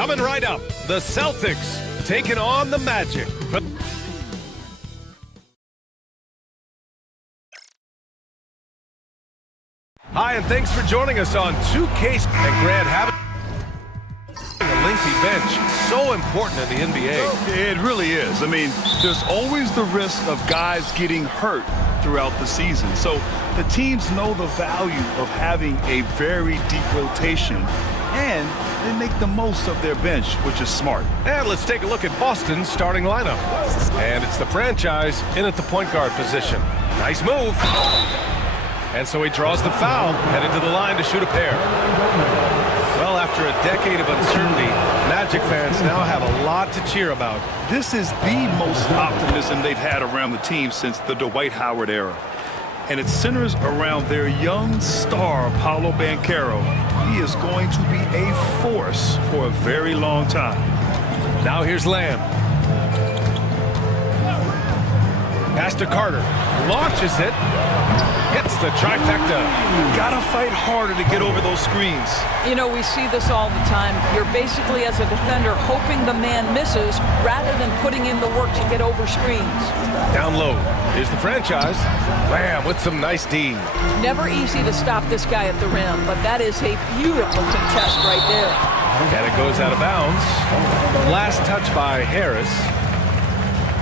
Coming right up, the Celtics taking on the Magic. Hi, and thanks for joining us on 2K. And Grant, having a lengthy bench, so important in the NBA. It really is. I mean, there's always the risk of guys getting hurt throughout the season. So the teams know the value of having a very deep rotation, and they make the most of their bench, which is smart. And let's take a look at Boston's starting lineup. And it's the franchise in at the point guard position. Nice move. And so he draws the foul, headed to the line to shoot a pair. Well, after a decade of uncertainty, Magic fans now have a lot to cheer about. This is the most optimism they've had around the team since the Dwight Howard era. And it centers around their young star, Paolo Banchero. He is going to be a force for a very long time. Now here's Lamb. Pass to Carter. Launches it. Hits the trifecta. Gotta fight harder to get over those screens. You know, we see this all the time. You're basically, as a defender, hoping the man misses rather than putting in the work to get over screens. Down low. Here's the franchise. Lamb with some nice D. Never easy to stop this guy at the rim, but that is a beautiful contest right there. And it goes out of bounds. Last touch by Harris.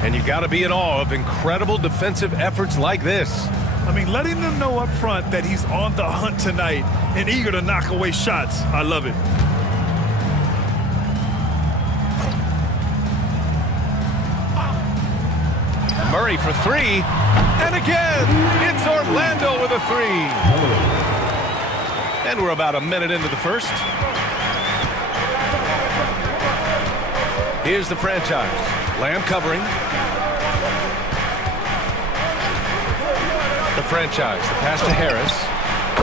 And you got to be in awe of incredible defensive efforts like this. I mean, letting them know up front that he's on the hunt tonight and eager to knock away shots. I love it. Murray for three. And again, it's Orlando with a three. And we're about a minute into the first. Here's the franchise. Lamb covering. The franchise, the pass to Harris,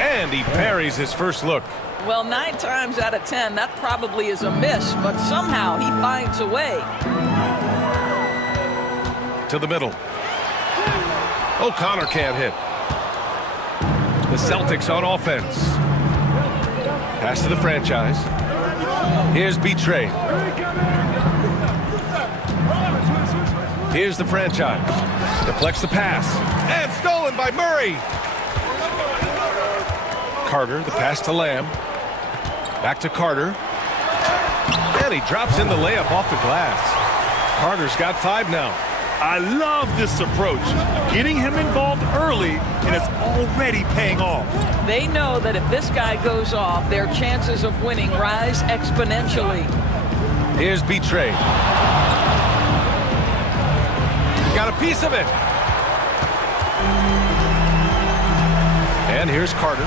and he parries his first look. Well, 9 times out of 10, that probably is a miss, but somehow he finds a way. To the middle. O'Connor can't hit. The Celtics on offense. Pass to the franchise. Here's Betray. Here's the franchise. Deflects the pass. And stolen by Murray. Carter, the pass to Lamb. Back to Carter. And he drops in the layup off the glass. Carter's got 5 now. I love this approach. Getting him involved early, and it's already paying off. They know that if this guy goes off, their chances of winning rise exponentially. Here's Betray. Got a piece of it. And here's Carter.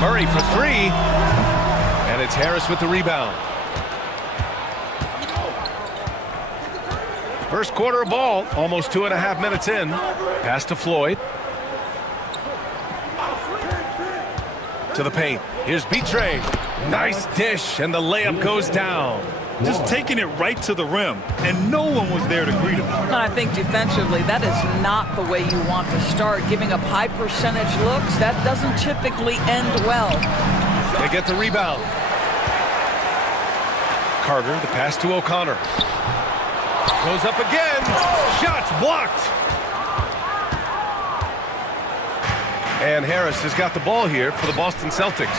Murray for 3. And it's Harris with the rebound. First quarter of ball, almost 2.5 minutes in. Pass to Floyd. To the paint. Here's Betray. Nice dish, and the layup goes down. Just taking it right to the rim, and no one was there to greet him. I think defensively, that is not the way you want to start. Giving up high percentage looks, that doesn't typically end well. They get the rebound. Carter, the pass to O'Connor. Goes up again. Shots blocked. And Harris has got the ball here for the Boston Celtics.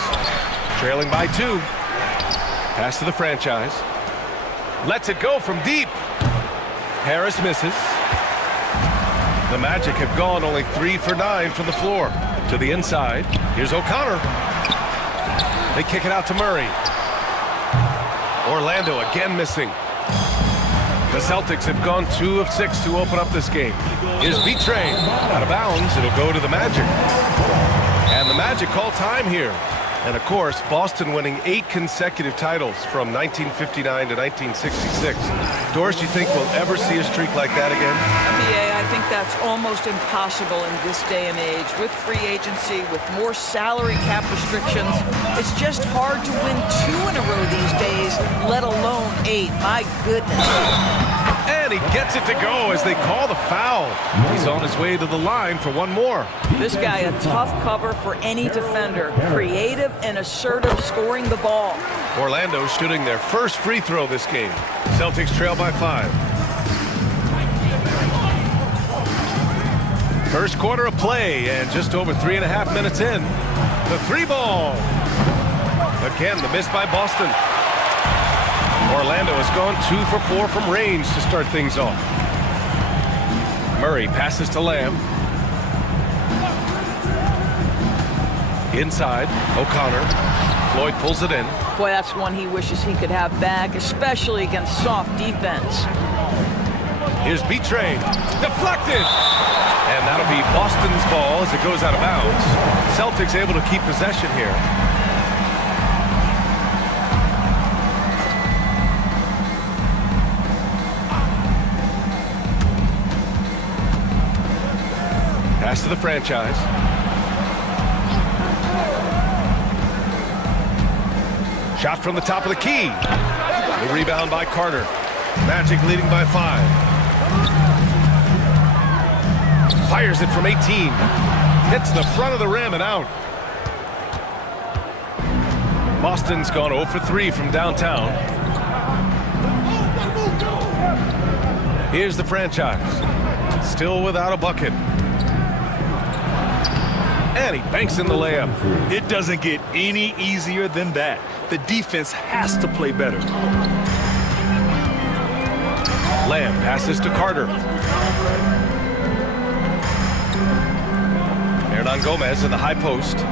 Trailing by 2. Pass to the franchise. Lets it go from deep. Harris misses. The Magic have gone only 3 for 9 from the floor. To the inside. Here's O'Connor. They kick it out to Murray. Orlando again missing. The Celtics have gone 2 of 6 to open up this game. Here's Betray. Out of bounds. It'll go to the Magic. And the Magic call time here. And, of course, Boston winning 8 consecutive titles from 1959 to 1966. Doris, you think we'll ever see a streak like that again? I think that's almost impossible in this day and age. With free agency, with more salary cap restrictions, it's just hard to win 2 in a row these days, let alone 8. My goodness. And And he gets it to go as they call the foul. He's on his way to the line for one more. This guy, a tough cover for any defender. Creative and assertive scoring the ball. Orlando shooting their first free throw this game. Celtics trail by 5. First quarter of play and just over 3.5 minutes in. The three ball. Again, the miss by Boston. Orlando has gone 2 for 4 from range to start things off. Murray passes to Lamb. Inside, O'Connor. Floyd pulls it in. Boy, that's one he wishes he could have back, especially against soft defense. Here's B-Train. Deflected! And that'll be Boston's ball as it goes out of bounds. Celtics able to keep possession here. Pass to the franchise. Shot from the top of the key. The rebound by Carter. Magic leading by 5. Fires it from 18. Hits the front of the rim and out. Boston's gone 0 for 3 from downtown. Here's the franchise. Still without a bucket. And he banks in the layup. It doesn't get any easier than that. The defense has to play better. Lamb passes to Carter. Hernan Gomez in the high post.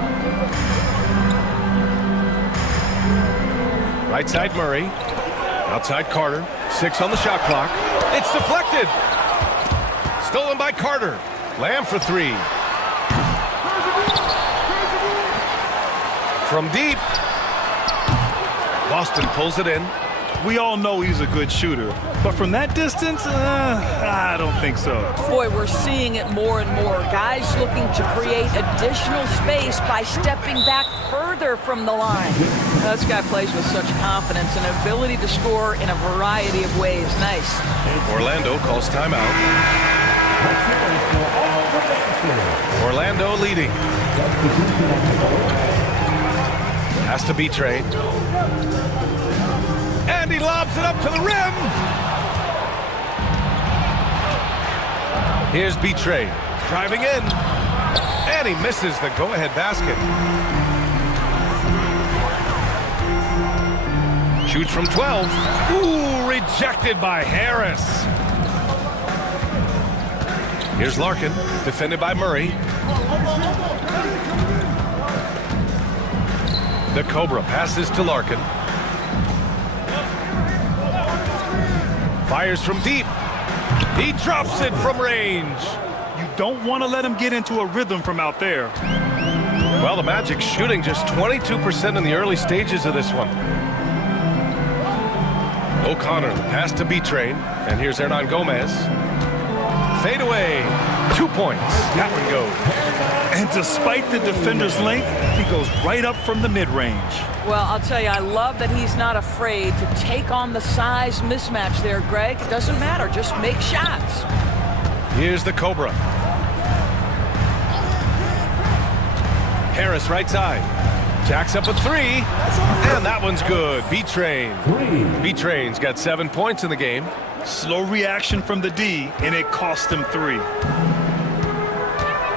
Right side Murray. Outside Carter. 6 on the shot clock. It's deflected. Stolen by Carter. Lamb for 3. From deep. Boston pulls it in. We all know he's a good shooter, but from that distance, I don't think so. Boy, we're seeing it more and more. Guys looking to create additional space by stepping back further from the line. This guy plays with such confidence and ability to score in a variety of ways. Nice. Orlando calls timeout. Orlando leading. Has to be Train. And he lobs it up to the rim. Here's B-Train driving in. And he misses the go-ahead basket. Shoots from 12. Ooh, rejected by Harris. Here's Larkin, defended by Murray. The Cobra passes to Larkin. Fires from deep. He drops it from range. You don't want to let him get into a rhythm from out there. Well, the Magic shooting just 22% in the early stages of this one. O'Connor, the pass to B-Train. And here's Hernan Gomez. Fade away. 2 points. That one goes. And despite the defender's length, he goes right up from the mid-range. Well, I'll tell you, I love that he's not afraid to take on the size mismatch there, Greg. It doesn't matter. Just make shots. Here's the Cobra. Harris right side. Jacks up a 3. And that one's good. B-Train. B-Train's got 7 points in the game. Slow reaction from the D, and it cost them 3.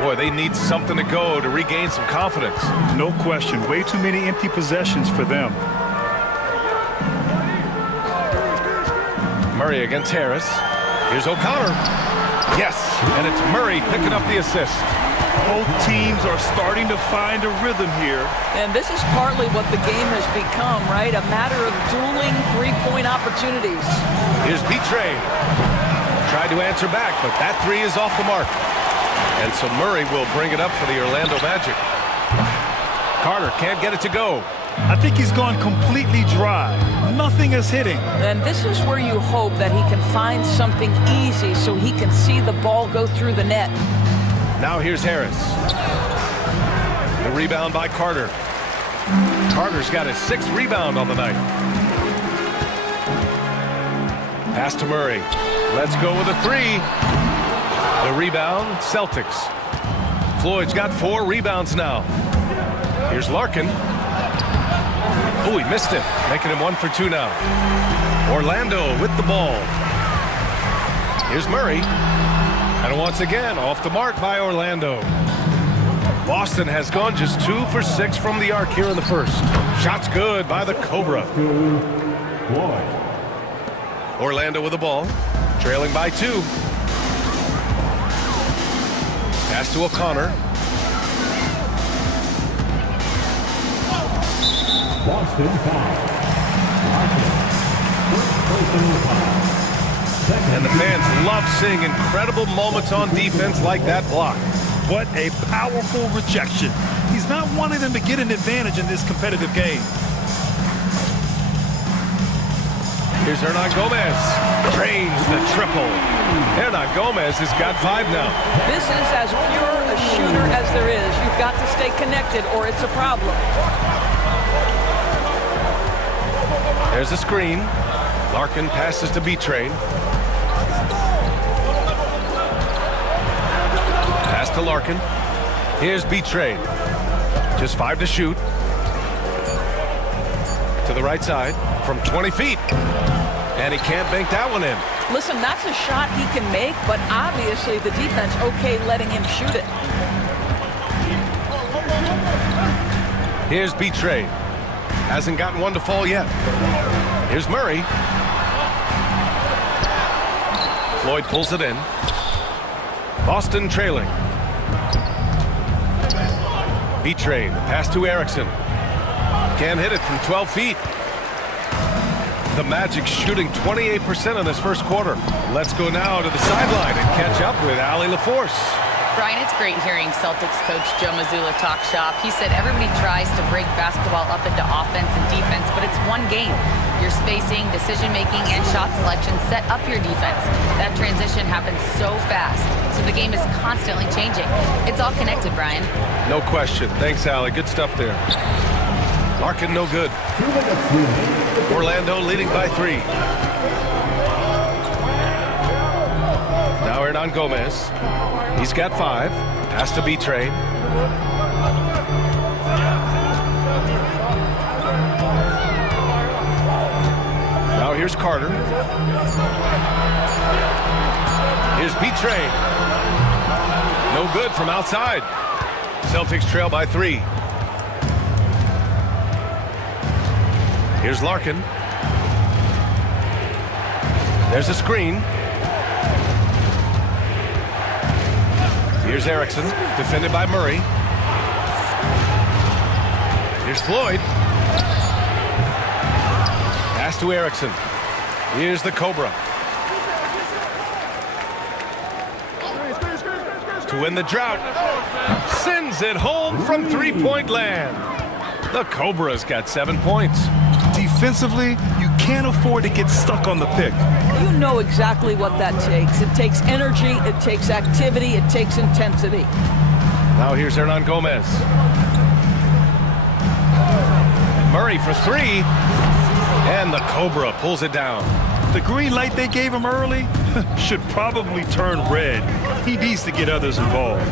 Boy, they need something to go to regain some confidence. No question. Way too many empty possessions for them. Murray against Harris. Here's O'Connor. Yes, and it's Murray picking up the assist. Both teams are starting to find a rhythm here. And this is partly what the game has become, right? A matter of dueling three-point opportunities. Here's B-Train. Tried to answer back, but that 3 is off the mark. And so Murray will bring it up for the Orlando Magic. Carter can't get it to go. I think he's gone completely dry. Nothing is hitting. And this is where you hope that he can find something easy so he can see the ball go through the net. Now here's Harris. The rebound by Carter. Carter's got his 6th rebound on the night. Pass to Murray. Let's go with a three. The rebound, Celtics. Floyd's got 4 rebounds now. Here's Larkin. Oh, he missed it, making him 1 for 2 now. Orlando with the ball. Here's Murray. And once again, off the mark by Orlando. Boston has gone just 2 for 6 from the arc here in the first. Shot's good by the Cobra. Orlando with the ball, trailing by 2. Pass to O'Connor. Boston foul. And the fans love seeing incredible moments on defense like that block. What a powerful rejection. He's not wanting them to get an advantage in this competitive game. Here's Hernan Gomez. Drains the triple. Hernan Gomez has got 5 now. This is as pure a shooter as there is. You've got to stay connected or it's a problem. There's a screen. Larkin passes to B-Train. Pass to Larkin. Here's B-Train. Just 5 to shoot. To the right side from 20 feet. And he can't bank that one in. Listen, that's a shot he can make, but obviously the defense okay letting him shoot it. Here's B-Train. Hasn't gotten one to fall yet. Here's Murray. Floyd pulls it in. Boston trailing. B-Train, pass to Erickson. Can't hit it from 12 feet. The Magic shooting 28% in this first quarter. Let's go now to the sideline and catch up with Allie LaForce. Brian, it's great hearing Celtics coach Joe Mazzulla talk shop. He said everybody tries to break basketball up into offense and defense, but it's one game. Your spacing, decision-making, and shot selection set up your defense. That transition happens so fast, so the game is constantly changing. It's all connected, Brian. No question. Thanks, Allie. Good stuff there. Larkin no good. Orlando leading by 3. Now Hernan Gomez. He's got 5. Pass to B-Train. Now here's Carter. Here's B-Train. No good from outside. Celtics trail by 3. Here's Larkin. There's a screen. Here's Erickson, defended by Murray. Here's Floyd. Pass to Erickson. Here's the Cobra. To win the drought. Sends it home from 3-point land. The Cobra's got 7 points. Defensively, you can't afford to get stuck on the pick. You know exactly what that takes. It takes energy, it takes activity, it takes intensity. Now here's Hernan Gomez. Murray for 3. And the Cobra pulls it down. The green light they gave him early should probably turn red. He needs to get others involved.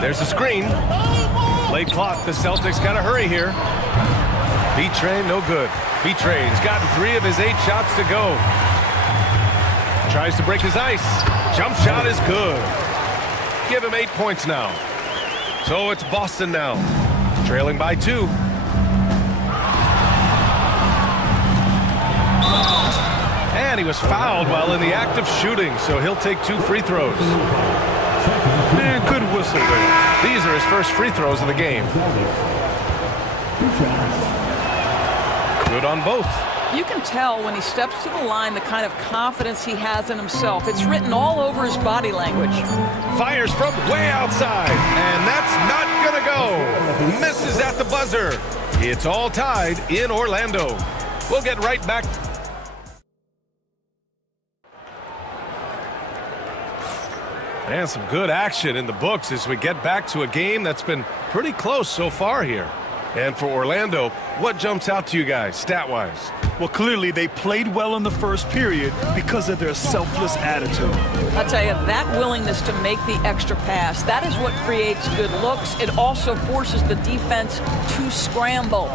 There's a screen. Late clock. The Celtics got to hurry here. B-Train, no good. B-Train's gotten 3 of his 8 shots to go. Tries to break his ice. Jump shot is good. Give him 8 points now. So it's Boston now. Trailing by 2. And he was fouled while in the act of shooting, so he'll take 2 free throws. Man, good whistle there. These are his first free throws of the game. Good on both. You can tell when he steps to the line the kind of confidence he has in himself. It's written all over his body language. Fires from way outside, and that's not gonna go. Misses at the buzzer. It's all tied in Orlando. We'll get right back. And some good action in the books as we get back to a game that's been pretty close so far here. And for Orlando, what jumps out to you guys, stat-wise? Well, clearly they played well in the first period because of their selfless attitude. I'll tell you, that willingness to make the extra pass, that is what creates good looks. It also forces the defense to scramble.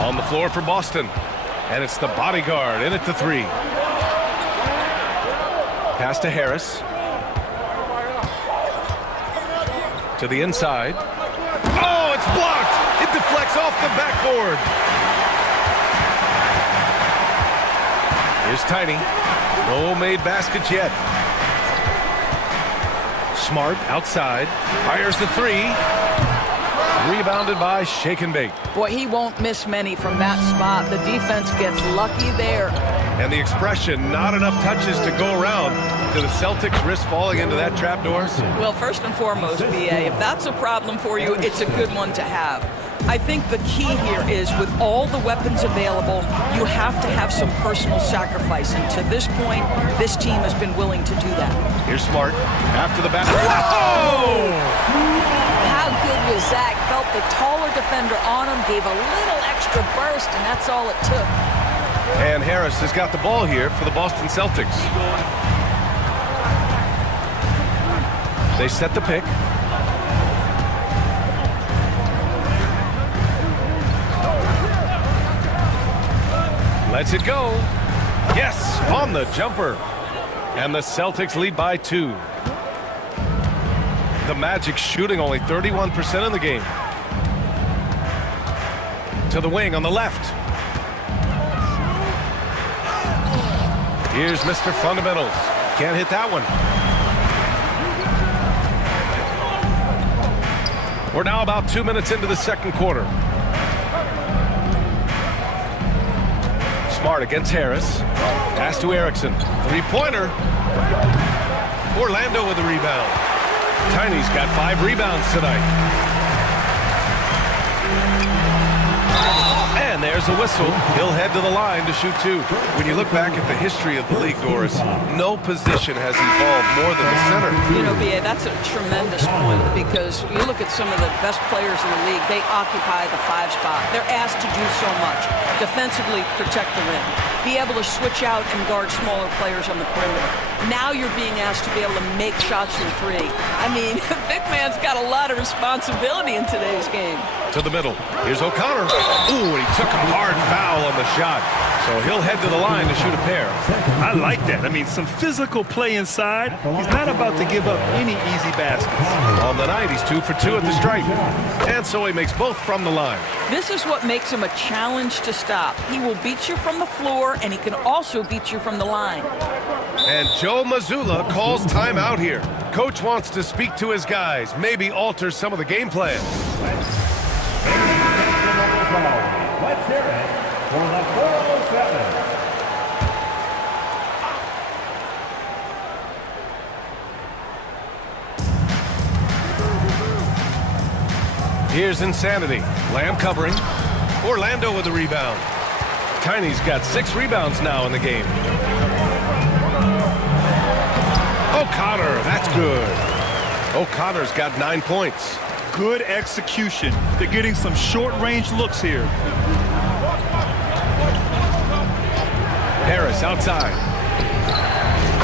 On the floor for Boston. And it's the bodyguard in at the 3. Pass to Harris. To the inside. Oh, it's blocked! It deflects off the backboard. Here's Tiny. No made baskets yet. Smart outside. Fires the 3. Rebounded by Shake and Bake. Boy, he won't miss many from that spot. The defense gets lucky there. And the expression, not enough touches to go around. Do the Celtics risk falling into that trap, Doris? Well, first and foremost, BA, if that's a problem for you, it's a good one to have. I think the key here is with all the weapons available, you have to have some personal sacrifice. And to this point, this team has been willing to do that. Here's Smart. After the basket. Oh! How good was that? Felt the taller defender on him, gave a little extra burst, and that's all it took. And Harris has got the ball here for the Boston Celtics. They set the pick. Lets it go. Yes, on the jumper. And the Celtics lead by 2. The Magic shooting only 31% in the game. To the wing on the left. Here's Mr. Fundamentals. Can't hit that one. We're now about 2 minutes into the second quarter. Smart against Harris. Pass to Erickson. 3-pointer. Orlando with the rebound. Tiny's got 5 rebounds tonight. And there's a whistle. He'll head to the line to shoot 2. When you look back at the history of the league, Doris, no position has evolved more than the center. You know, BA, that's a tremendous point because you look at some of the best players in the league, they occupy the 5 spot. They're asked to do so much. Defensively, protect the rim. Be able to switch out and guard smaller players on the perimeter. Now you're being asked to be able to make shots from 3. I mean, big man's got a lot of responsibility in today's game. To the middle. Here's O'Connor. Ooh, and he took a hard foul on the shot. So he'll head to the line to shoot a pair. I like that. I mean, some physical play inside. He's not about to give up any easy baskets. On the night, he's 2 for 2 at the stripe. And so he makes both from the line. This is what makes him a challenge to stop. He will beat you from the floor, and he can also beat you from the line. And Joe Mazzulla calls timeout here. Coach wants to speak to his guys, maybe alter some of the game plan. Let's hear it for the 407. Here's Insanity. Lamb covering. Orlando with the rebound. Tiny's got 6 rebounds now in the game. O'Connor, that's good. O'Connor's got 9 points. Good execution. They're getting some short-range looks here. Harris outside.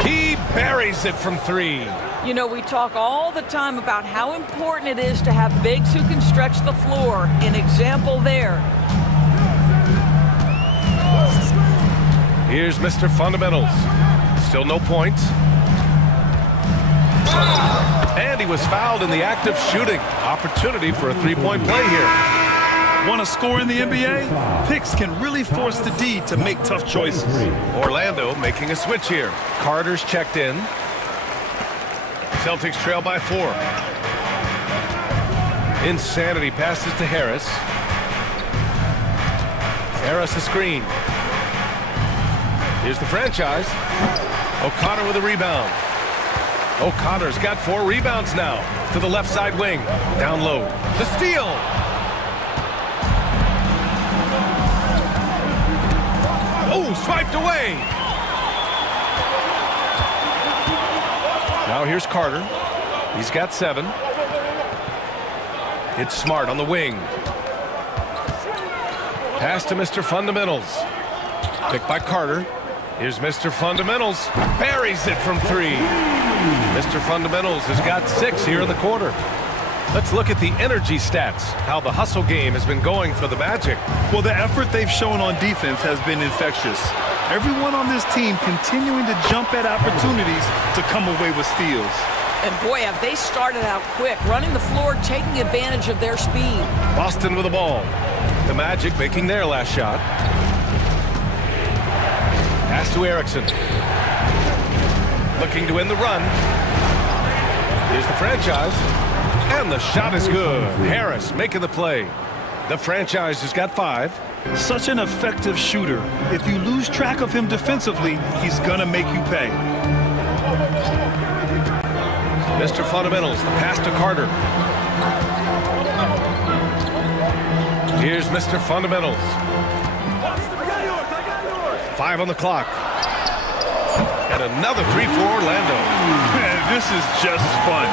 He buries it from 3. You know, we talk all the time about how important it is to have bigs who can stretch the floor. An example there. Here's Mr. Fundamentals. Still no points. And he was fouled in the act of shooting. Opportunity for a 3-point play here. Want to score in the NBA? Picks can really force the D to make tough choices. Orlando making a switch here. Carter's checked in. Celtics trail by 4. Insanity passes to Harris. Harris a screen. Here's the franchise. O'Connor with a rebound. O'Connor's got 4 rebounds now. To the left side wing. Down low. The steal. Oh, swiped away. Now here's Carter. He's got 7. It's Smart on the wing. Pass to Mr. Fundamentals. Picked by Carter. Here's Mr. Fundamentals. Buries it from 3. Mr. Fundamentals has got 6 here in the quarter. Let's look at the energy stats, how the hustle game has been going for the Magic. Well, the effort they've shown on defense has been infectious. Everyone on this team continuing to jump at opportunities to come away with steals. And boy, have they started out quick, running the floor, taking advantage of their speed. Boston with the ball. The Magic making their last shot. Pass to Erickson. Looking to win the run. Here's the franchise. And the shot is good. Harris making the play. The franchise has got 5. Such an effective shooter. If you lose track of him defensively, he's gonna make you pay. Mr. Fundamentals, the pass to Carter. Here's Mr. Fundamentals. 5 on the clock. And another 3 for Orlando. Man, this is just fun.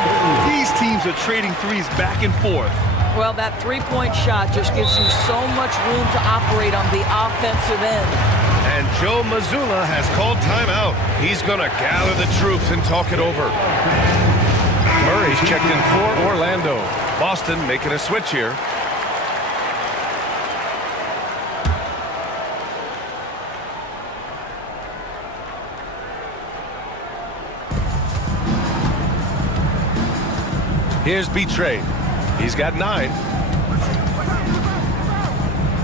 These teams are trading threes back and forth. Well, that three-point shot just gives you so much room to operate on the offensive end. And Joe Mazzulla has called timeout. He's going to gather the troops and talk it over. Murray's checked in for Orlando. Boston making a switch here. Here's Betray. He's got 9.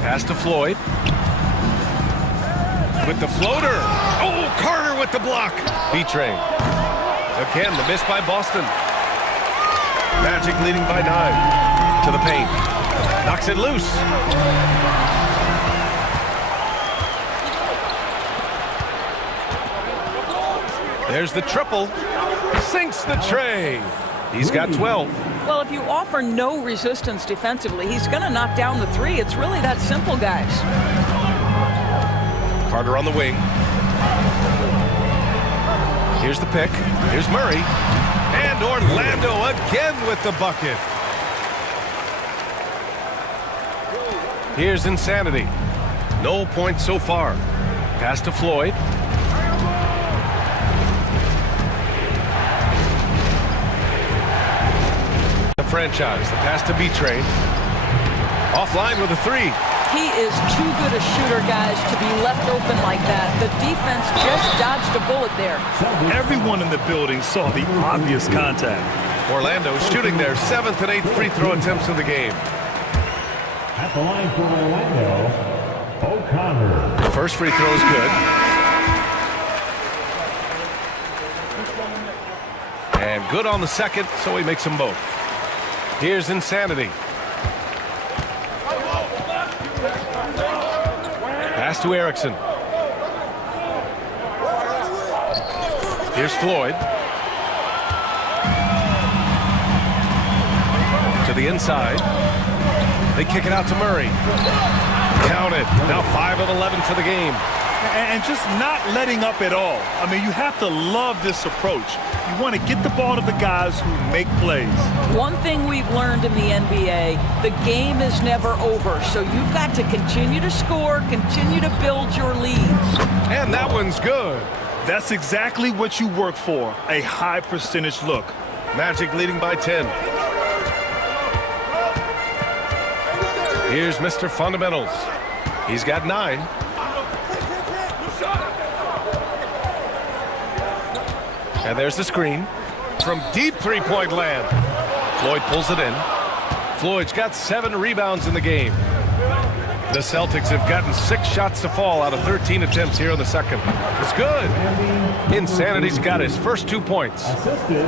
Pass to Floyd. With the floater. Oh, Carter with the block. Betray. Again, the miss by Boston. Magic leading by 9. To the paint. Knocks it loose. There's the triple. Sinks the tray. He's got 12. Well, if you offer no resistance defensively, he's going to knock down the 3. It's really that simple, guys. Carter on the wing. Here's the pick. Here's Murray. And Orlando again with the bucket. Here's Insanity. No points so far. Pass to Floyd. Franchise. The pass to Betray. Offline with a 3. He is too good a shooter, guys, to be left open like that. The defense just dodged a bullet there. Everyone in the building saw the obvious contact. Orlando shooting their 7th and 8th free throw attempts of the game. At the line for Orlando, O'Connor. The first free throw is good. And good on the second, so he makes them both. Here's Insanity. Pass to Erickson. Here's Floyd. To the inside. They kick it out to Murray. Count it. Now 5 of 11 for the game. And just not letting up at all. I mean, you have to love this approach. You want to get the ball to the guys who make plays. One thing we've learned in the NBA, the game is never over. So you've got to continue to score, continue to build your leads. And that one's good. That's exactly what you work for, a high percentage look. Magic leading by 10. Here's Mr. Fundamentals. He's got 9. And there's the screen from deep three-point land. Floyd pulls it in. Floyd's got 7 rebounds in the game. The Celtics have gotten 6 shots to fall out of 13 attempts here in the second. It's good. Insanity's got his first 2 points. Assisted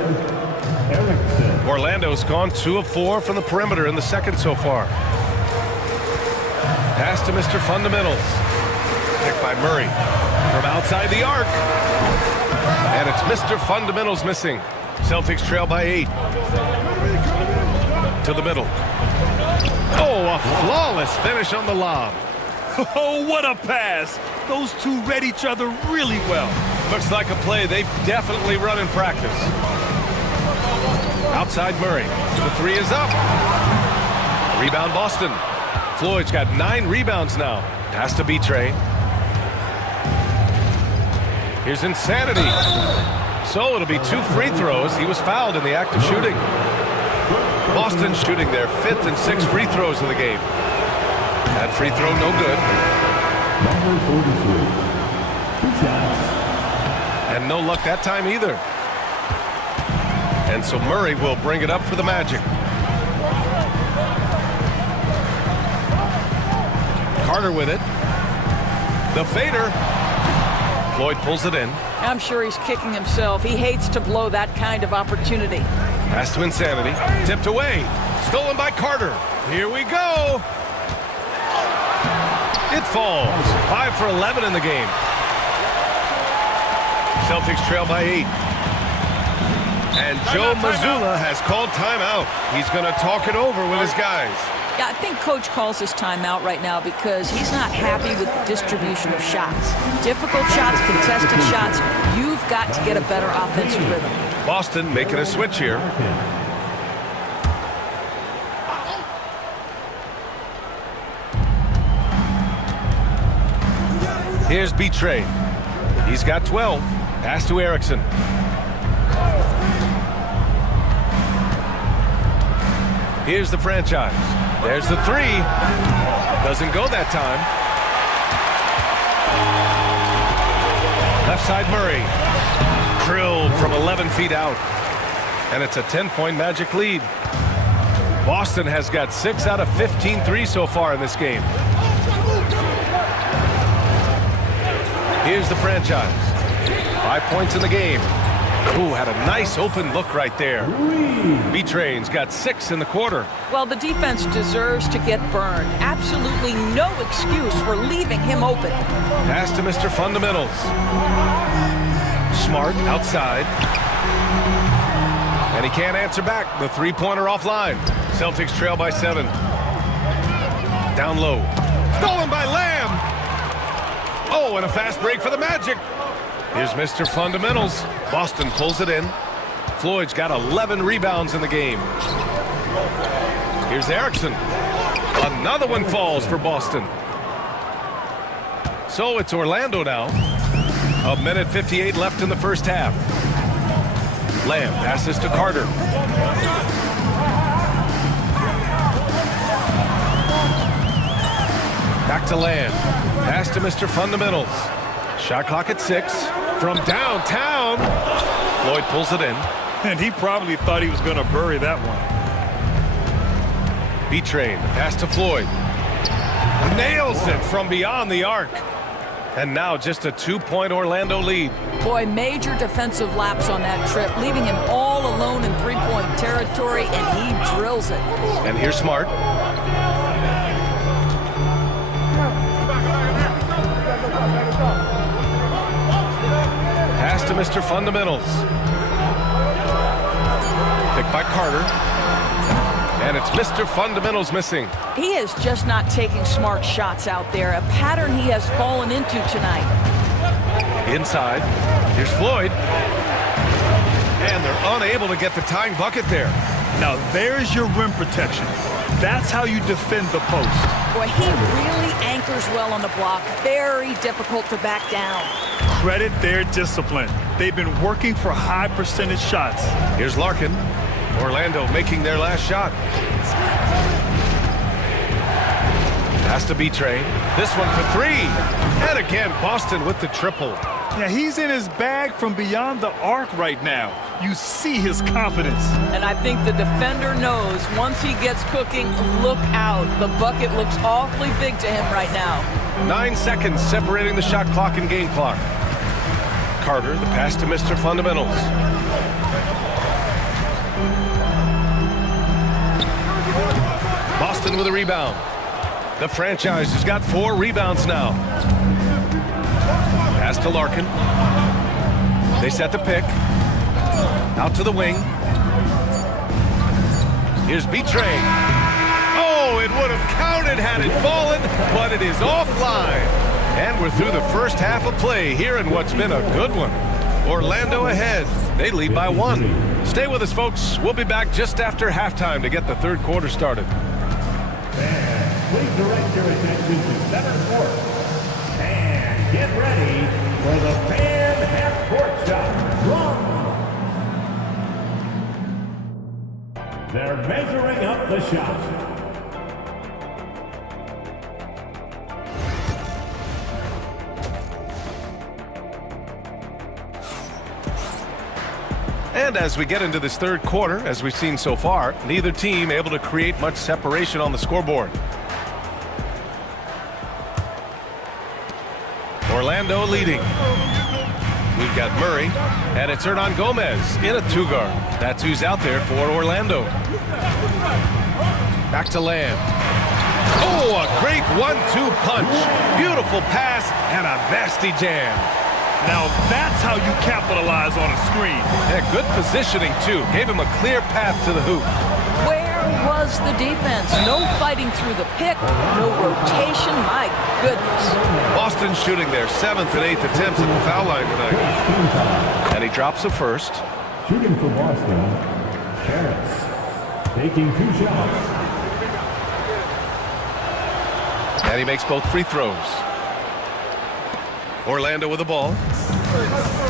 Erickson. Orlando's gone 2 of 4 from the perimeter in the second so far. Pass to Mr. Fundamentals. Picked by Murray from outside the arc. And it's Mr. Fundamentals missing. Celtics trail by 8. To the middle. Oh, a flawless finish on the lob. Oh, what a pass. Those two read each other really well. Looks like a play they've definitely run in practice. Outside Murray. The three is up. Rebound Boston. Floyd's got 9 rebounds now. Pass to B-Train. Here's Insanity. So it'll be 2 free throws. He was fouled in the act of shooting. Boston shooting their 5th and 6th free throws of the game. That free throw no good. Number 43. 2 shots. And no luck that time either. And so Murray will bring it up for the Magic. Carter with it. The fader. Floyd pulls it in. I'm sure he's kicking himself. He hates to blow that kind of opportunity. Pass to Insanity. Tipped away. Stolen by Carter. Here we go. It falls. 5 for 11 in the game. Celtics trail by 8. And Joe Mazzulla has called timeout. He's going to talk it over with his guys. Yeah, I think Coach calls this timeout right now because he's not happy with the distribution of shots. Difficult shots, contested shots. You've got to get a better offensive rhythm. Boston making a switch here. Here's B-Train. He's got 12. Pass to Erickson. Here's the franchise. There's the 3. Doesn't go that time. Left side Murray. Drilled from 11 feet out. And it's a 10-point Magic lead. Boston has got 6 out of 15 threes so far in this game. Here's the franchise. 5 points in the game. Ooh, had a nice open look right there. B-Train's got 6 in the quarter. Well, the defense deserves to get burned. Absolutely no excuse for leaving him open. Pass to Mr. Fundamentals. Smart outside. And he can't answer back. The three-pointer offline. Celtics trail by 7. Down low. Stolen by Lamb. Oh, and a fast break for the Magic. Here's Mr. Fundamentals. Boston pulls it in. Floyd's got 11 rebounds in the game. Here's Erickson. Another one falls for Boston. So it's Orlando now. 1:58 left in the first half. Lamb passes to Carter. Back to Lamb. Pass to Mr. Fundamentals. Shot clock at 6. From downtown. Floyd pulls it in. And he probably thought he was going to bury that one. B-Train, pass to Floyd. Nails it from beyond the arc. And now just a 2-point Orlando lead. Boy, major defensive lapse on that trip, leaving him all alone in three-point territory, and he drills it. And here's Smart. Pass to Mr. Fundamentals. Picked by Carter. And it's Mr. Fundamentals missing. He is just not taking smart shots out there, a pattern he has fallen into tonight. Inside. Here's Floyd. And they're unable to get the tying bucket there. Now there's your rim protection. That's how you defend the post. Boy, he really anchors well on the block. Very difficult to back down. Credit their discipline. They've been working for high percentage shots. Here's Larkin. Orlando making their last shot. Pass to B-Train. This one for 3. And again, Boston with the triple. Yeah, he's in his bag from beyond the arc right now. You see his confidence. And I think the defender knows once he gets cooking, look out. The bucket looks awfully big to him right now. 9 seconds separating the shot clock and game clock. Carter, the pass to Mr. Fundamentals. Boston with a rebound. The franchise has got 4 rebounds now. Pass to Larkin. They set the pick. Out to the wing. Here's B-Train. Oh, it would have counted had it fallen, but it is offline. And we're through the first half of play here in what's been a good one. Orlando ahead. They lead by 1. Stay with us, folks. We'll be back just after halftime to get the third quarter started. Fans, please direct your attention to center court. And get ready for the fan half-court shot. Drums. They're measuring up the shot. And as we get into this third quarter, as we've seen so far, neither team able to create much separation on the scoreboard. Orlando leading. We've got Murray, and it's Hernan Gomez in a 2-guard. That's who's out there for Orlando. Back to Lamb. Oh, a great 1-2 punch. Beautiful pass and a nasty jam. Now that's how you capitalize on a screen. Yeah, good positioning, too. Gave him a clear path to the hoop. Where was the defense? No fighting through the pick, no rotation. My goodness. Boston shooting their 7th and 8th attempts at the foul line tonight. And he drops a first. Shooting for Boston, Harris. Taking 2 shots. And he makes both free throws. Orlando with the ball.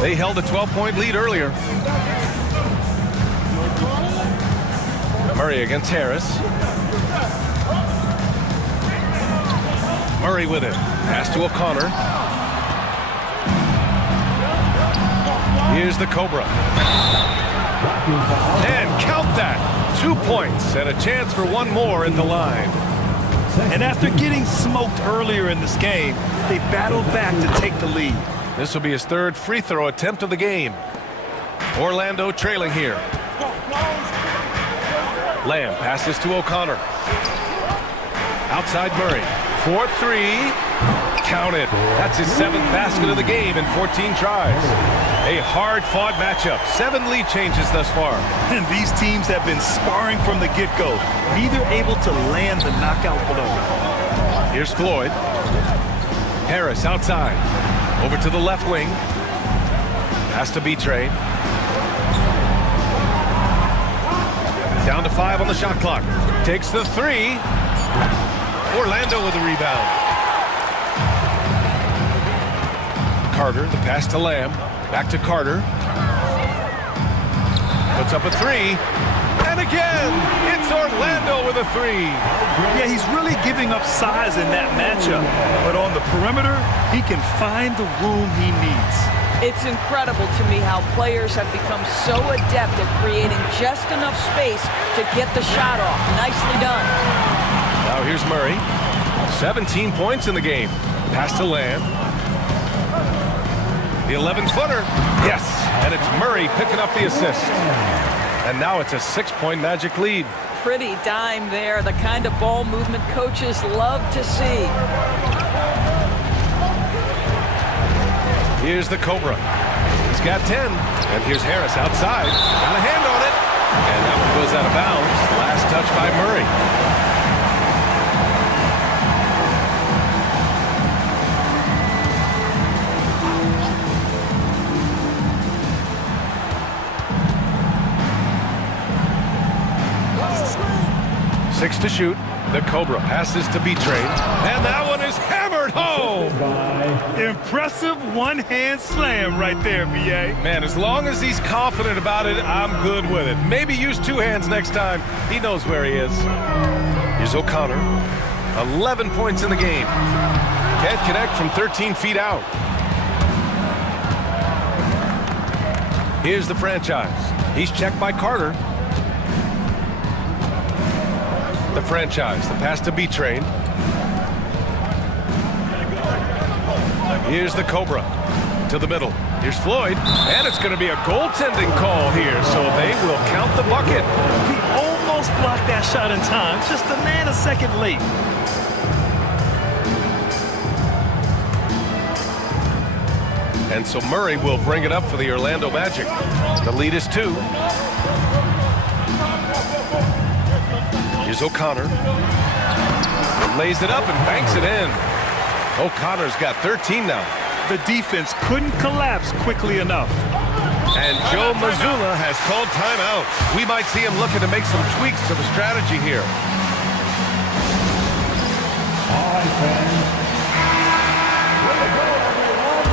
They held a 12-point lead earlier. Murray against Harris. Murray with it. Pass to O'Connor. Here's the Cobra. And count that. 2 points and a chance for one more at the line. And after getting smoked earlier in this game, they battled back to take the lead. This will be his 3rd free throw attempt of the game. Orlando trailing here. Lamb passes to O'Connor. Outside Murray. 4-3. Counted. That's his 7th basket of the game in 14 tries. A hard-fought matchup. 7 lead changes thus far. And these teams have been sparring from the get-go, neither able to land the knockout blow. Here's Floyd. Harris outside. Over to the left wing. Pass to B-Train. Down to 5 on the shot clock. Takes the 3. Orlando with the rebound. Carter, the pass to Lamb. Back to Carter. Puts up a 3. And again, it's Orlando with a 3. Yeah, he's really giving up size in that matchup. But on the perimeter, he can find the room he needs. It's incredible to me how players have become so adept at creating just enough space to get the shot off. Nicely done. Now here's Murray. 17 points in the game. Pass to Lamb. The 11-footer. Yes, and it's Murray picking up the assist. And now it's a 6-point Magic lead. Pretty dime there. The kind of ball movement coaches love to see. Here's the Cobra. He's got 10. And here's Harris outside. Got a hand on it. And that one goes out of bounds. Last touch by Murray. Six to shoot. The Cobra passes to B-Train. And that one is hammered home. Impressive one-hand slam right there, B.A. Man, as long as he's confident about it, I'm good with it. Maybe use 2 hands next time. He knows where he is. Here's O'Connor. 11 points in the game. Can't connect from 13 feet out. Here's the franchise. He's checked by Carter. The franchise, the pass to B-Train. Here's the Cobra to the middle. Here's Floyd, and it's going to be a goaltending call here, so they will count the bucket. He almost blocked that shot in time, just a nanosecond late. And so Murray will bring it up for the Orlando Magic. The lead is 2. Here's O'Connor. Lays it up and banks it in. O'Connor's got 13 now. The defense couldn't collapse quickly enough. And Joe Mazzulla has called timeout. We might see him looking to make some tweaks to the strategy here. All right, fans. Way to go, everyone.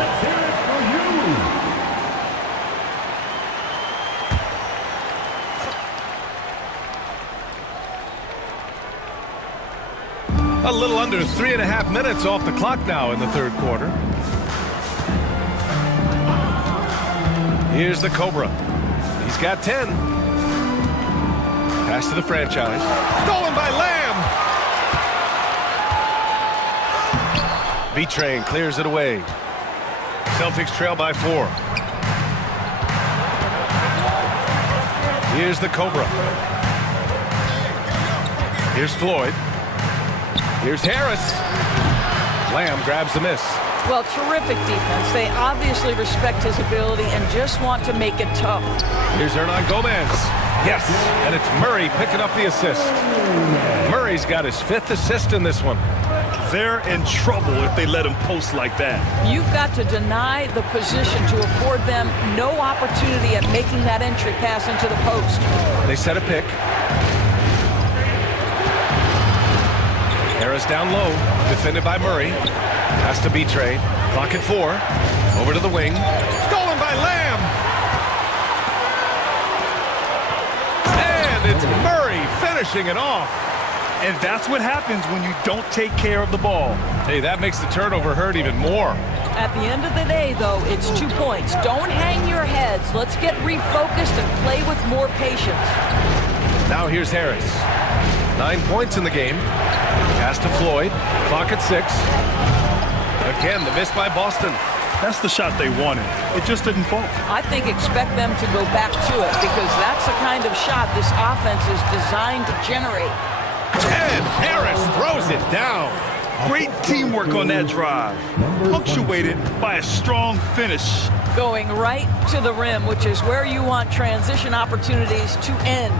Let's hear it for you. A little under 3.5 minutes off the clock now in the third quarter. Here's the Cobra. He's got 10. Pass to the franchise. Stolen by Lamb. B-Train clears it away. Celtics trail by 4. Here's the Cobra. Here's Floyd. Here's Harris. Lamb grabs the miss. Well, terrific defense. They obviously respect his ability and just want to make it tough. Here's Hernan Gomez. Yes, and it's Murray picking up the assist. Murray's got his 5th assist in this one. They're in trouble if they let him post like that. You've got to deny the position to afford them no opportunity at making that entry pass into the post. They set a pick. Harris down low, defended by Murray. Has to be trade. Clock at 4. Over to the wing. Stolen by Lamb. And it's Murray finishing it off. And that's what happens when you don't take care of the ball. Hey, that makes the turnover hurt even more. At the end of the day, though, it's 2 points. Don't hang your heads. Let's get refocused and play with more patience. Now here's Harris. 9 points in the game. Pass to Floyd. Clock at 6. Again, the miss by Boston. That's the shot they wanted. It just didn't fall. I think expect them to go back to it because that's the kind of shot this offense is designed to generate. And Harris throws it down. Great teamwork on that drive. Punctuated by a strong finish. Going right to the rim, which is where you want transition opportunities to end.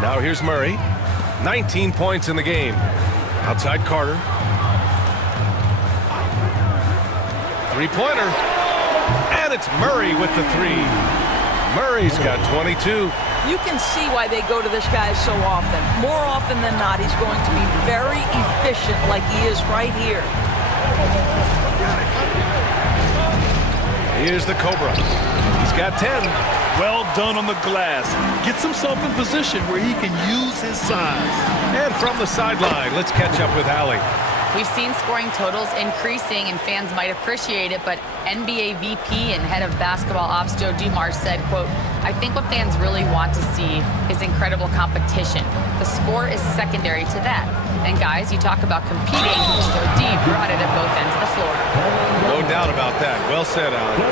Now here's Murray. 19 points in the game. Outside Carter. Three-pointer. And it's Murray with the 3. Murray's got 22. You can see why they go to this guy so often. More often than not, he's going to be very efficient like he is right here. Here's the Cobra. He's got 10. Well done on the glass. Gets himself in position where he can use his size. And from the sideline, let's catch up with Allie. We've seen scoring totals increasing, and fans might appreciate it, but NBA VP and head of basketball ops Joe Dumars said, quote, "I think what fans really want to see is incredible competition. The score is secondary to that. And guys, you talk about competing, go deep, brought it at both ends of the floor." No doubt about that. Well said, Allie.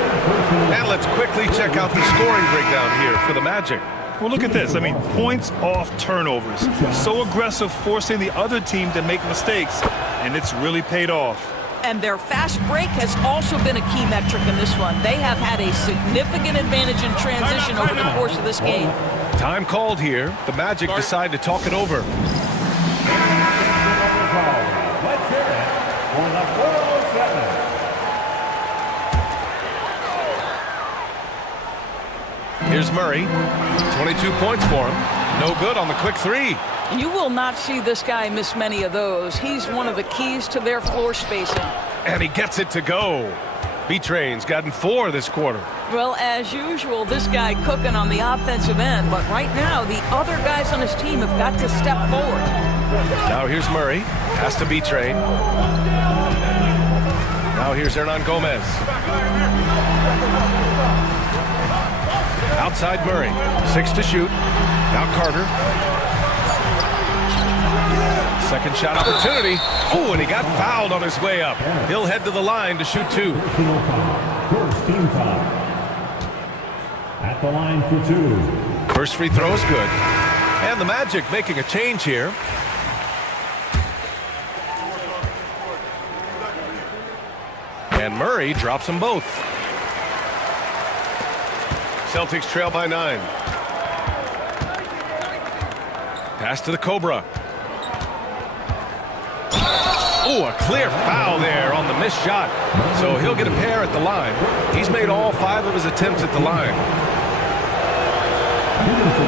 And let's quickly check out the scoring breakdown here for the Magic. Well, look at this. I mean, points off turnovers. So aggressive, forcing the other team to make mistakes, and it's really paid off. And their fast break has also been a key metric in this one. They have had a significant advantage in transition over the course of this game. Time called here. The Magic decide to talk it over. Let's hear it for the 407. Here's Murray. 22 points for him. No good on the quick 3. You will not see this guy miss many of those. He's one of the keys to their floor spacing. And he gets it to go. B-Train's gotten 4 this quarter. Well, as usual, this guy cooking on the offensive end. But right now, the other guys on his team have got to step forward. Now here's Murray. Has to B-Train. Now here's Hernan Gomez. Outside Murray. 6 to shoot. Now Carter. Second shot opportunity. Oh, and he got fouled on his way up. He'll head to the line to shoot 2. First team foul. At the line for 2. First free throw is good. And the Magic making a change here. And Murray drops them both. Celtics trail by 9. Pass to the Cobra. Oh, a clear foul there on the missed shot. So he'll get a pair at the line. He's made made all 5 of his attempts at the line.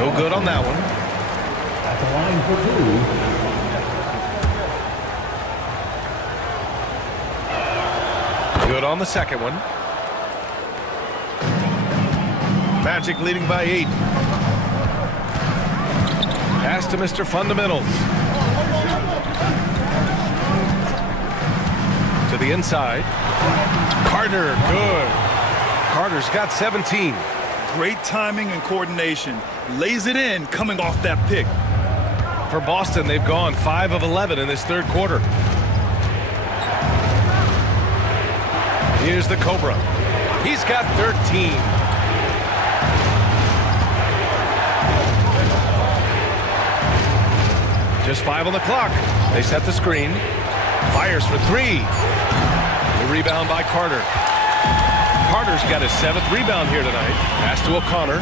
No good on that one. At the line for 2. Good on the second one. Magic leading by 8. Pass to Mr. Fundamentals. To the inside. Carter, good. Carter's got 17. Great timing and coordination. Lays it in coming off that pick. For Boston, they've gone 5 of 11 in this third quarter. Here's the Cobra. He's got 13. Just 5 on the clock. They set the screen. Fires for 3. The rebound by Carter. Carter's got his 7th rebound here tonight. Pass to O'Connor.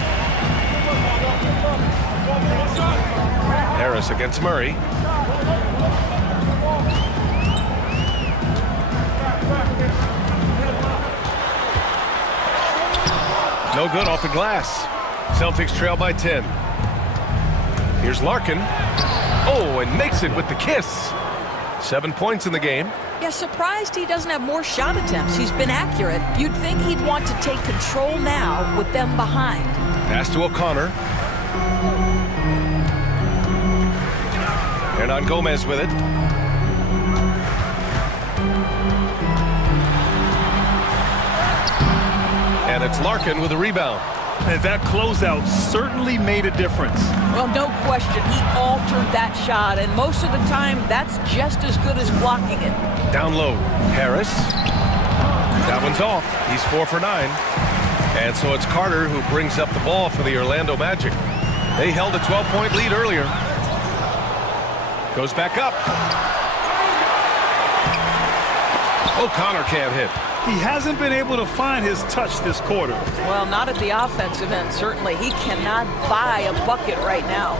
Harris against Murray. No good off the glass. Celtics trail by 10. Here's Larkin. Oh, and makes it with the kiss. 7 points in the game. Yeah, surprised he doesn't have more shot attempts. He's been accurate. You'd think he'd want to take control now with them behind. Pass to O'Connor. Hernan Gomez with it. And it's Larkin with a rebound. And that closeout certainly made a difference. Well, no question. He altered that shot, and most of the time, that's just as good as blocking it. Down low, Harris. That one's off. He's 4 for 9. And so it's Carter who brings up the ball for the Orlando Magic. They held a 12-point lead earlier. Goes back up. O'Connor can't hit. He hasn't been able to find his touch this quarter. Well, not at the offensive end, certainly. He cannot buy a bucket right now.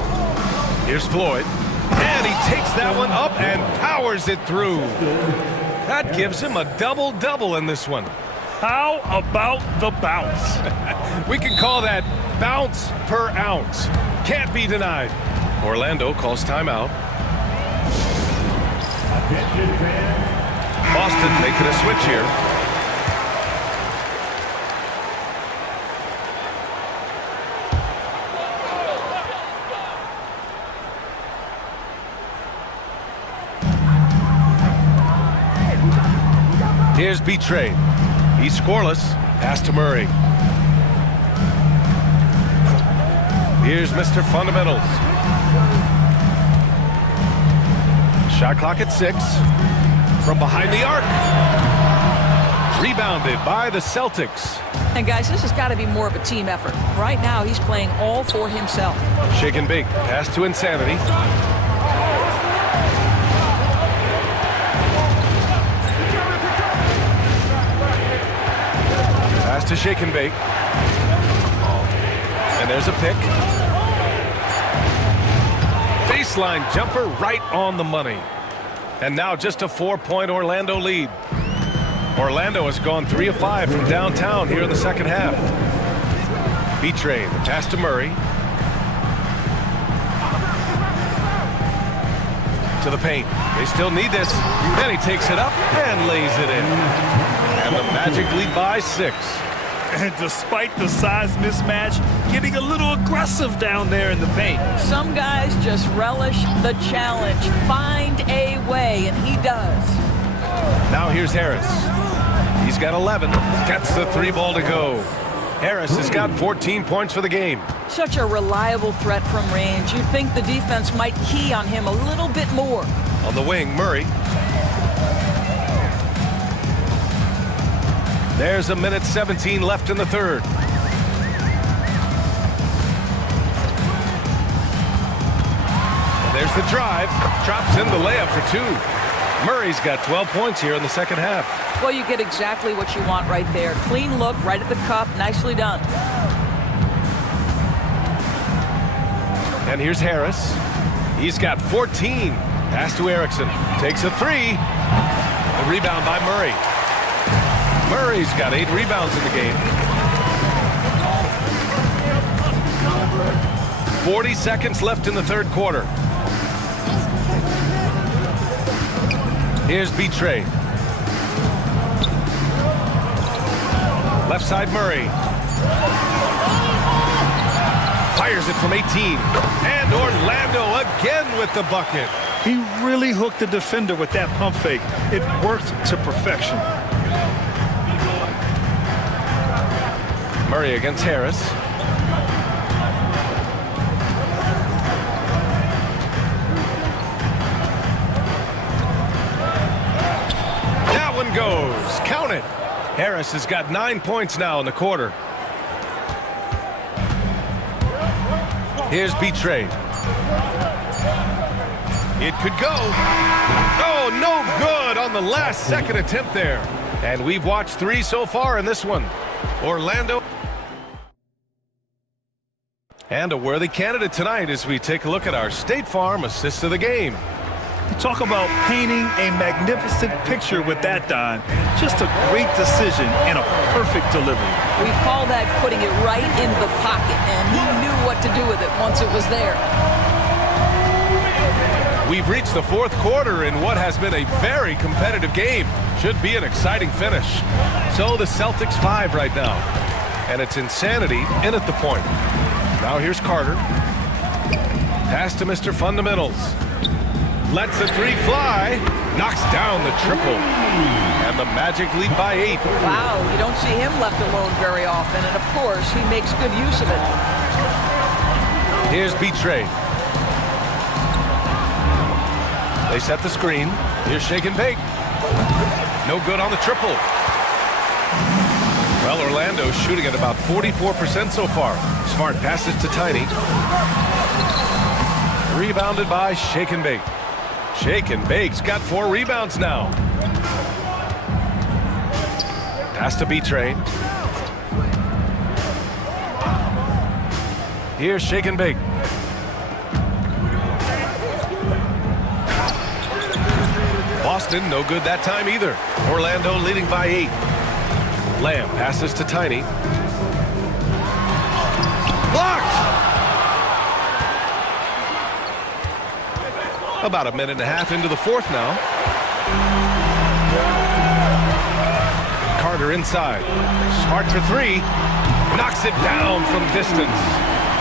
Here's Floyd. And he takes that one up and powers it through. That gives him a double-double in this one. How about the bounce? We can call that bounce per ounce. Can't be denied. Orlando calls timeout. Attention fans. Boston making a switch here. Here's B-Trade. He's scoreless. Pass to Murray. Here's Mr. Fundamentals. Shot clock at 6. From behind the arc. Rebounded by the Celtics. And guys, this has got to be more of a team effort. Right now, he's playing all for himself. Shake and bake. Pass to Insanity. Pass to Shake and bake. And there's a pick. Baseline jumper right on the money. And now just a 4-point Orlando lead. Orlando has gone 3 of 5 from downtown here in the second half. B-Train, the pass to Murray. To the paint. They still need this. Then he takes it up and lays it in. And the Magic lead by 6. And despite the size mismatch, getting a little aggressive down there in the paint. Some guys just relish the challenge. Find a way, and he does. Now here's Harris. He's got 11. Gets the 3 ball to go. Harris has got 14 points for the game. Such a reliable threat from range. You'd think the defense might key on him a little bit more. On the wing, Murray. There's a minute 17 left in the third. And there's the drive. Drops in the layup for 2. Murray's got 12 points here in the second half. Well, you get exactly what you want right there. Clean look, right at the cup. Nicely done. And here's Harris. He's got 14. Pass to Erickson. Takes a 3. The rebound by Murray. Murray's got 8 rebounds in the game. 40 seconds left in the third quarter. Here's B-Trade. Left side Murray. Fires it from 18. And Orlando again with the bucket. He really hooked the defender with that pump fake. It worked to perfection. Murray against Harris. That one goes. Count it. Harris has got 9 points now in the quarter. Here's B-Trade. It could go. Oh, no good on the last second attempt there. And we've watched 3 so far in this one. Orlando. And a worthy candidate tonight as we take a look at our State Farm assist of the game. Talk about painting a magnificent picture with that, Don. Just a great decision and a perfect delivery. We call that putting it right in the pocket, and he knew what to do with it once it was there. We've reached the fourth quarter in what has been a very competitive game. Should be an exciting finish. So the Celtics 5 right now. And it's Insanity in at the point. Now here's Carter. Pass to Mr. Fundamentals. Lets the 3 fly. Knocks down the triple. And the Magic lead by 8. Wow, you don't see him left alone very often, and of course, he makes good use of it. Here's B-Trade. They set the screen. Here's Shake and Bake. No good on the triple. Well, Orlando's shooting at about 44% so far. Smart passes to Tiny. Rebounded by Shake and Bake. Shake and Bake's got 4 rebounds now. Pass to B-Trade. Here's Shake and Bake. Boston, no good that time either. Orlando leading by 8. Lamb passes to Tiny. Blocked! About a minute and a half into the fourth now. Carter inside. Smart for 3. Knocks it down from distance.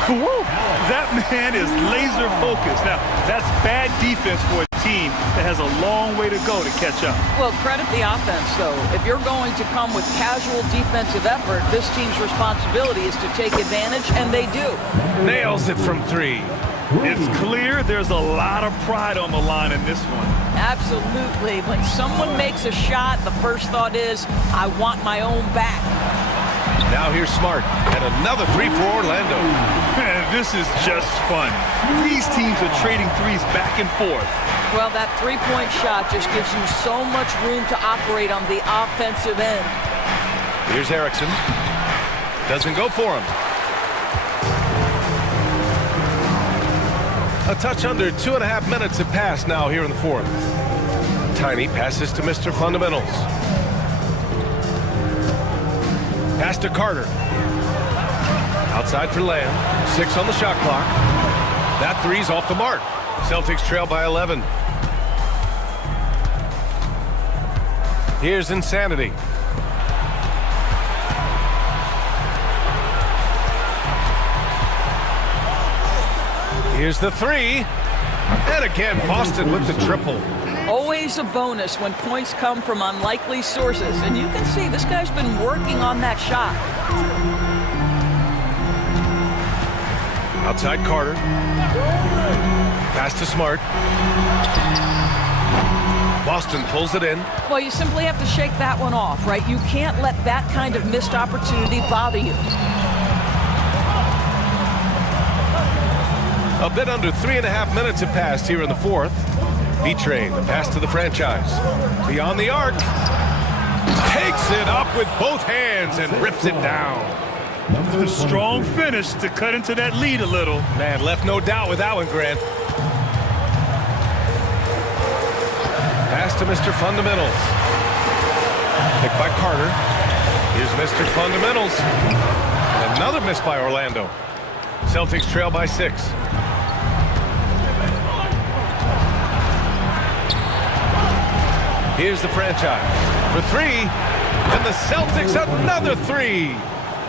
Woo! That man is laser focused. Now, that's bad defense for a team that has a long way to go to catch up. Well, credit the offense, though. If you're going to come with casual defensive effort, this team's responsibility is to take advantage, and they do. Nails it from 3. It's clear there's a lot of pride on the line in this one. Absolutely. When someone makes a shot, the first thought is, I want my own back. Now here's Smart, and another 3 for Orlando. This is just fun. These teams are trading threes back and forth. Well, that three-point shot just gives you so much room to operate on the offensive end. Here's Erickson. Doesn't go for him. A touch under 2.5 minutes have passed now here in the fourth. Tiny passes to Mr. Fundamentals. Pass to Carter. Outside for Lamb. 6 on the shot clock. That 3's off the mark. Celtics trail by 11. Here's Insanity. Here's the 3. And again, Boston with the triple. Always a bonus when points come from unlikely sources. And you can see this guy's been working on that shot. Outside Carter. Pass to Smart. Boston pulls it in. Well, you simply have to shake that one off, right? You can't let that kind of missed opportunity bother you. A bit under 3.5 minutes have passed here in the fourth. B-Train, the pass to the franchise. Beyond the arc. Takes it up with both hands and rips it down. A strong finish to cut into that lead a little. Man, left no doubt with that one, Grant. Pass to Mr. Fundamentals. Picked by Carter. Here's Mr. Fundamentals. And another miss by Orlando. Celtics trail by 6. Here's the franchise for 3. And the Celtics another 3.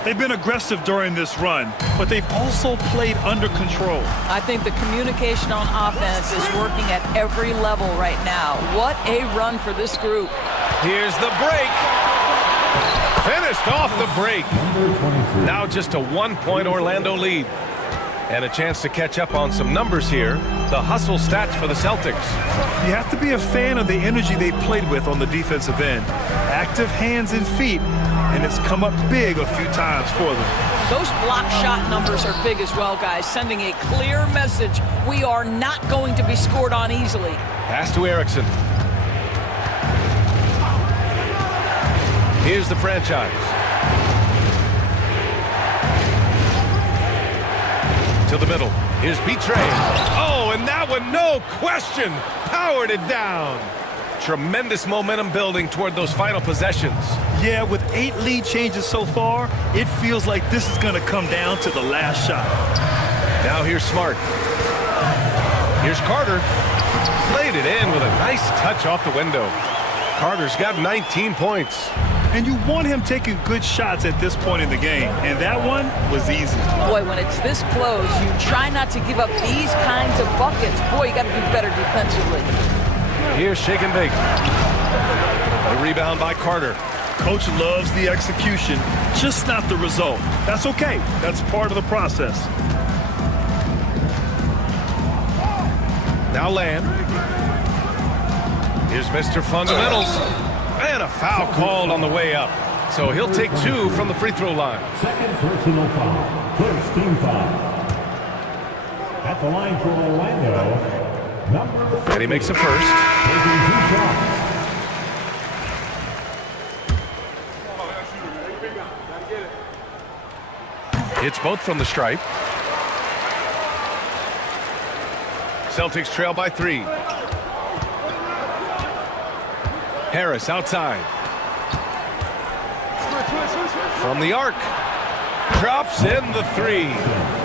They've been aggressive during this run, but they've also played under control. I think the communication on offense is working at every level right now. What a run for this group. Here's the break. Finished off the break. Now just a 1-point Orlando lead. And a chance to catch up on some numbers here. The hustle stats for the Celtics. You have to be a fan of the energy they've played with on the defensive end. Active hands and feet, and it's come up big a few times for them. Those block shot numbers are big as well, guys, sending a clear message. We are not going to be scored on easily. Pass to Erickson. Here's the franchise. To the middle. Here's Betray. Oh, and that one, no question, powered it down. Tremendous momentum building toward those final possessions. Yeah, with 8 lead changes so far, it feels like this is going to come down to the last shot. Now here's Smart. Here's Carter. Played it in with a nice touch off the window. Carter's got 19 points. And you want him taking good shots at this point in the game, and that one was easy. Boy, when it's this close, you try not to give up these kinds of buckets. Boy, you got to do better defensively. Here's Shake and Bake. The rebound by Carter. Coach loves the execution, just not the result. That's okay. That's part of the process. Now Lamb. Here's Mr. Fundamentals. And a foul called on the way up. So he'll take 2 from the free throw line. Second personal foul. First team foul. At the line for Orlando, number 30. And he makes a first. Taking 2 shots. Hits both from the stripe. Celtics trail by 3. Harris outside. From the arc. Drops in the 3.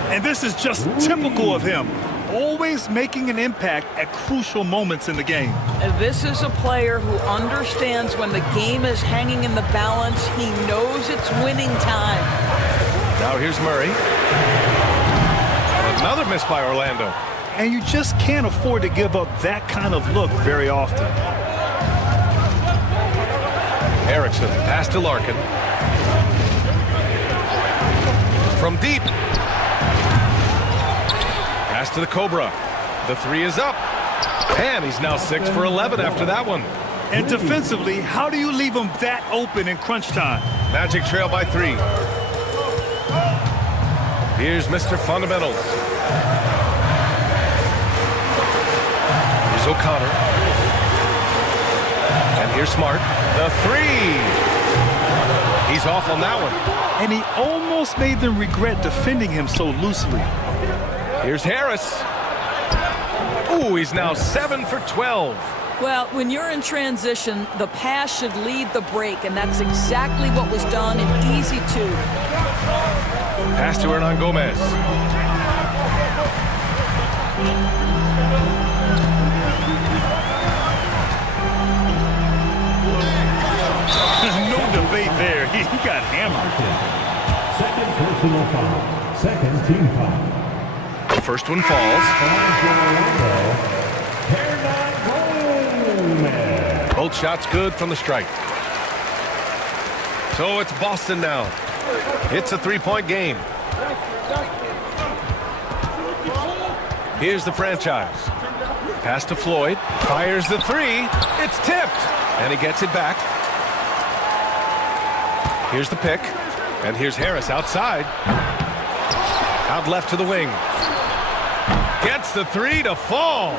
And this is just typical of him. Always making an impact at crucial moments in the game. And this is a player who understands when the game is hanging in the balance. He knows it's winning time. Now here's Murray. And another miss by Orlando. And you just can't afford to give up that kind of look very often. Erickson, pass to Larkin. From deep. Pass to the Cobra. The 3 is up. And he's now 6 for 11 after that one. And defensively, how do you leave him that open in crunch time? Magic trail by 3. Here's Mr. Fundamentals. Here's O'Connor. And here's Smart. The 3. He's off on that one. And he almost made them regret defending him so loosely. Here's Harris. Ooh, he's now 7 for 12. Well, when you're in transition, the pass should lead the break, and that's exactly what was done in easy 2. Pass to Hernan Gomez. No debate there. He got hammered. Second personal foul. Second team foul. The first one falls. Both shots good from the strike. So it's Boston now. It's a 3-point game. Here's the franchise. Pass to Floyd. Fires the 3. It's tipped. And he gets it back. Here's the pick. And here's Harris outside. Out left to the wing. Gets the 3 to fall.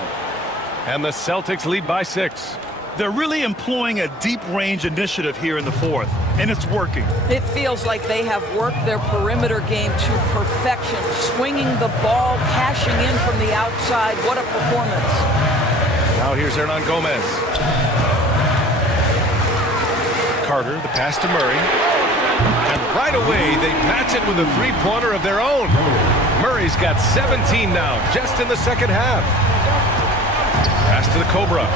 And the Celtics lead by 6. They're really employing a deep range initiative here in the 4th, and it's working. It feels like they have worked their perimeter game to perfection, swinging the ball, cashing in from the outside. What a performance. Now here's Hernan Gomez. Carter, the pass to Murray. Right away, they match it with a three-pointer of their own. Murray's got 17 now, just in the second half. Pass to the Cobra.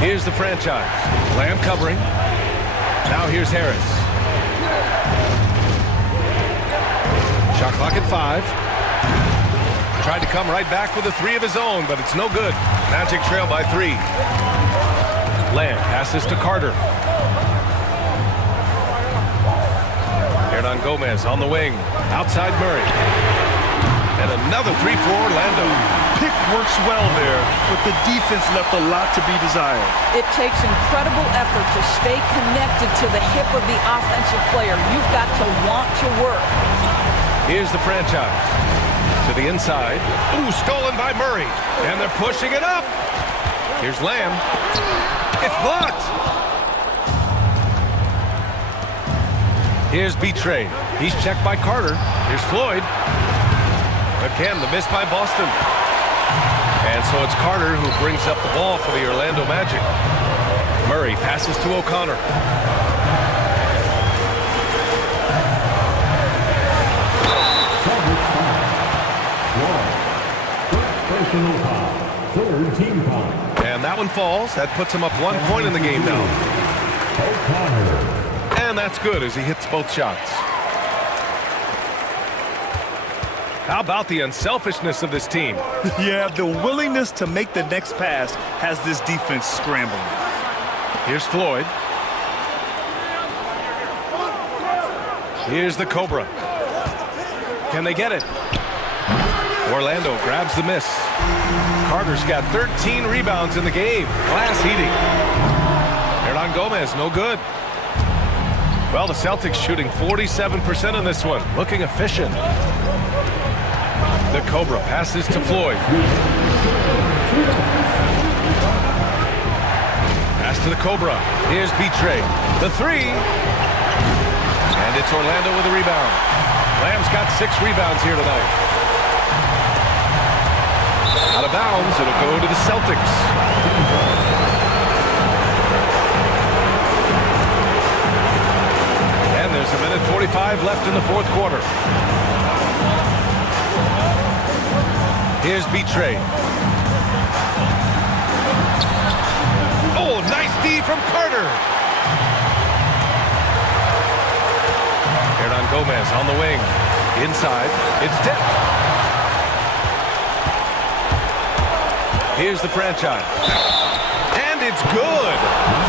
Here's the franchise. Lamb covering. Now here's Harris. Shot clock at 5. Tried to come right back with a three of his own, but it's no good. Magic trail by 3. Lamb passes to Carter. Hernan Gomez on the wing. Outside Murray. And another 3 for Orlando. Pick works well there, but the defense left a lot to be desired. It takes incredible effort to stay connected to the hip of the offensive player. You've got to want to work. Here's the franchise. To the inside. Ooh, stolen by Murray. And they're pushing it up. Here's Lamb. It's blocked. Here's Betray. He's checked by Carter. Here's Floyd. Again, the miss by Boston. And so it's Carter who brings up the ball for the Orlando Magic. Murray passes to O'Connor. Personal foul. Third team foul. And that one falls. That puts him up 1 point in the game now. O'Connor. And that's good as he hits both shots. How about the unselfishness of this team? Yeah, the willingness to make the next pass has this defense scrambling. Here's Floyd. Here's the Cobra. Can they get it? Orlando grabs the miss. Carter's got 13 rebounds in the game. Glass heating. Hernan Gomez, no good. Well, the Celtics shooting 47% in this one. Looking efficient. The Cobra passes to Floyd. Pass to the Cobra. Here's Betray. The 3. And it's Orlando with a rebound. Lamb's got 6 rebounds here tonight. Out of bounds, it'll go to the Celtics. And there's a minute 45 left in the fourth quarter. Here's Betray. Oh, nice D from Carter. Hernan Gomez on the wing. Inside, it's tipped. Here's the franchise. And it's good.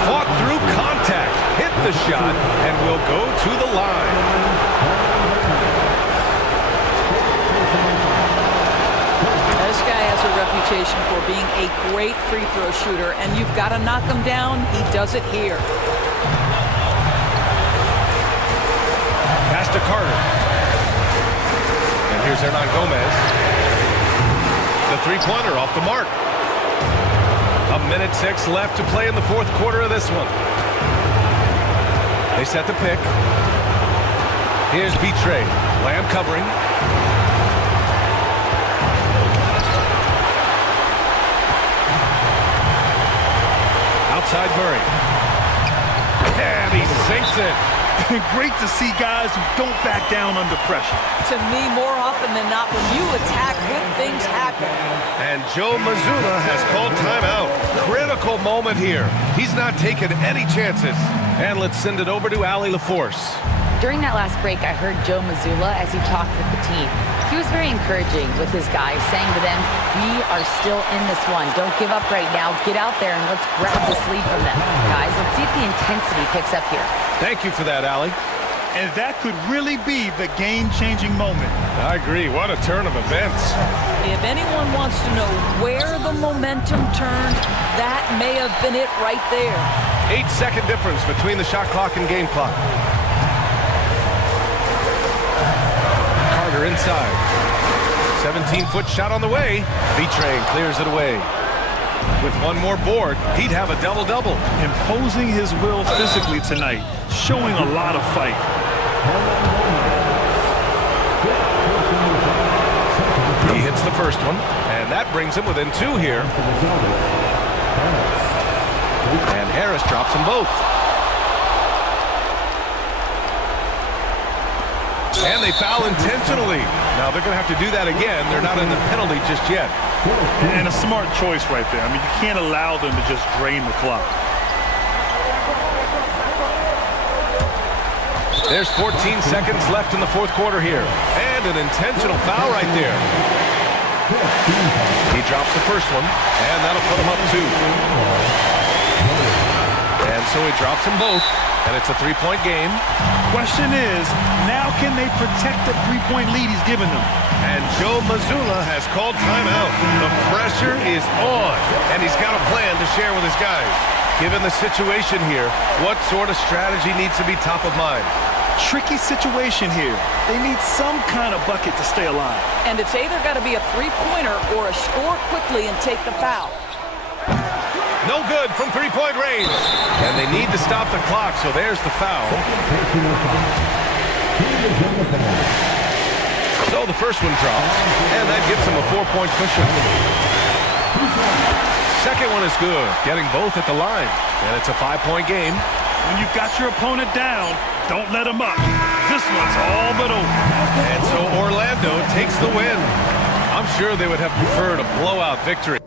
Fought through contact. Hit the shot and will go to the line. This guy has a reputation for being a great free throw shooter, and you've got to knock him down. He does it here. Pass to Carter. And here's Hernan Gomez. The three-pointer off the mark. A minute 6 left to play in the fourth quarter of this one. They set the pick. Here's Betray. Lamb covering. Outside Murray. And he sinks it. Great to see guys who don't back down under pressure. To me, more often than not, when you attack, good things happen. And Joe Mazzulla has called timeout. Critical moment here. He's not taking any chances. And let's send it over to Allie LaForce. During that last break, I heard Joe Mazzulla as he talked with the team. He was very encouraging with his guys, saying to them, we are still in this one. Don't give up right now. Get out there and let's grab this lead from them. Guys, let's see if the intensity picks up here. Thank you for that, Allie. And that could really be the game-changing moment. I agree. What a turn of events. If anyone wants to know where the momentum turned, that may have been it right there. 8-second difference between the shot clock and game clock. Carter inside. 17-foot shot on the way. Betray clears it away. With one more board, he'd have a double-double. Imposing his will physically tonight, showing a lot of fight. He hits the first one, and that brings him within 2 here. And Harris drops them both. And they foul intentionally. Now they're going to have to do that again. They're not in the penalty just yet. And a smart choice right there. I mean, you can't allow them to just drain the clock. There's 14 seconds left in the fourth quarter here. And an intentional foul right there. He drops the first one, and that'll put him up 2. And so he drops them both, and it's a 3-point game. Question is, now can they protect the 3-point lead he's given them? And Joe Mazzulla has called timeout. The pressure is on, and he's got a plan to share with his guys. Given the situation here, what sort of strategy needs to be top of mind? Tricky situation here. They need some kind of bucket to stay alive. And it's either got to be a three-pointer or a score quickly and take the foul. No good from 3-point range. And they need to stop the clock, so there's the foul. So the first one drops, and that gives them a 4-point cushion. Second one is good, getting both at the line. And it's a 5-point game. When you've got your opponent down, don't let him up. This one's all but over. And so Orlando takes the win. I'm sure they would have preferred a blowout victory.